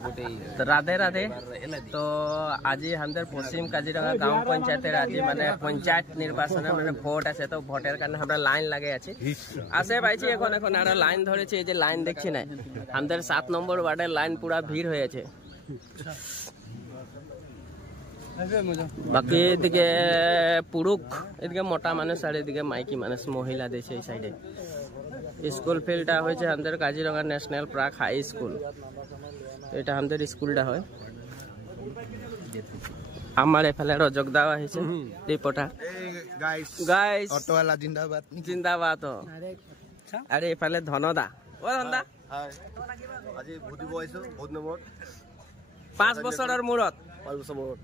तो राधे राधे। तो आज हमारे पश्चिम काजिरंगा गाँव पंचायतेर आज माने पंचायत निर्वाचन माने भोट आछे तो भोटेर कारणे हमरा लाइन लागे आछि आसे पाइछि এখন এখন আর লাইন ধরেছে এই যে লাইন দেখছি না আমাদের 7 নম্বর ওয়ার্ডের লাইন পুরা ভিড় হয়ে আছে বাকি এদিকে পুরুষ এদিকে মোটা মানুষ আর এদিকে মাইকি মানুষ মহিলা দেশে এই সাইডে স্কুল ফিল্ডটা হয়েছে আমাদের কাজিরঙ্গা ন্যাশনাল প্রাক হাই স্কুল এটা আমাদের স্কুলটা হয় আমার এফালে রজক দাওয়া হয়েছে রিপোর্টার গাইস অটোওয়ালা জিন্দাবাদ জিন্দাবাদ আরে এফালে ধনদা ও ধনদা আজি ভোট দিব আইছো ভোট নম্বর 5 বছরের মুরত 5 বছর মুরত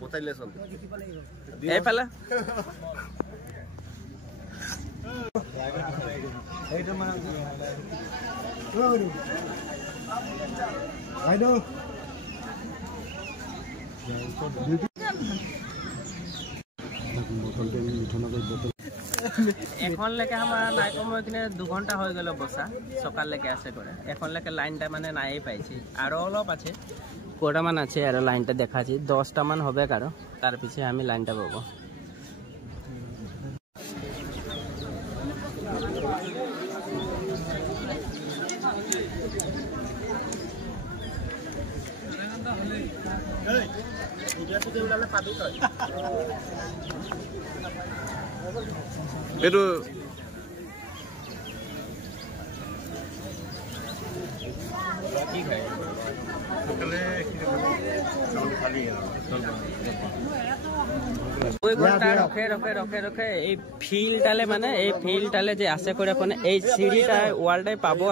পতাইলেছন এফালে এইটা মানে I know. এখন লেকে আমার নাই কমে কিনে 2 ঘন্টা হয়ে গেল বসা সকাল লেকে আসে করে এখন লেকে লাইনটা মানে নাই পাইছি আর অলপ আছে কোটা মান আছে আর লাইনটা দেখাছি 10টা মান হবে কারো তার পিছে আমি লাইনটা পাবো itu রকে এই ফিল্ডটালে মানে এই ফিল্ডটালে যে আসে করে মানে এই সিঁড়িটা ওয়ালটাই পাবো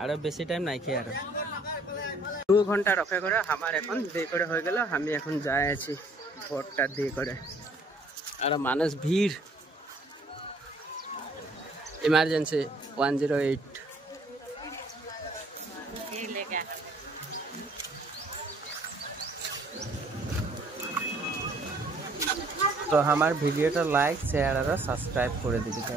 আর বেশি টাইম নাইকে আর 2 ঘন্টা রকে করে আমার এখন দিয়ে করে হয়ে গেল আমি এখন যাই আছি ভোটটা দিয়ে করে আর মানুষ ভিড় इमरजेंसी 108 तो हमार वीडियो लाइक शेयर और सब्सक्राइब कर दीजिए।